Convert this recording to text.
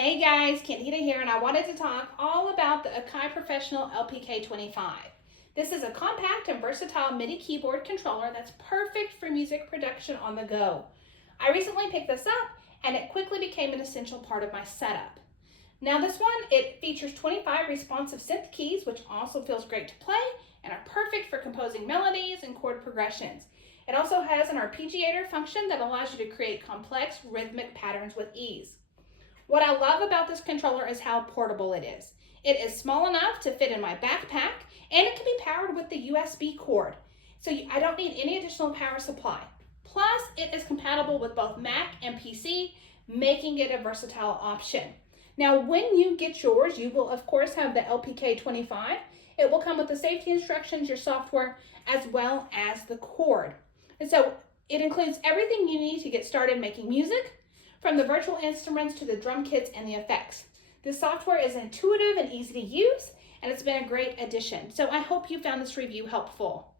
Hey guys, Candida here, and I wanted to talk all about the AKAI Professional LPK25. This is a compact and versatile MIDI keyboard controller that's perfect for music production on the go. I recently picked this up and it quickly became an essential part of my setup. Now this one, it features 25 responsive synth keys, which also feels great to play and are perfect for composing melodies and chord progressions. It also has an arpeggiator function that allows you to create complex rhythmic patterns with ease. What I love about this controller is how portable it is. It is small enough to fit in my backpack, and it can be powered with the USB cord. So I don't need any additional power supply. Plus, it is compatible with both Mac and PC, making it a versatile option. Now, when you get yours, you will of course have the LPK25. It will come with the safety instructions, your software, as well as the cord. And so it includes everything you need to get started making music, from the virtual instruments to the drum kits and the effects. This software is intuitive and easy to use, and it's been a great addition. So I hope you found this review helpful.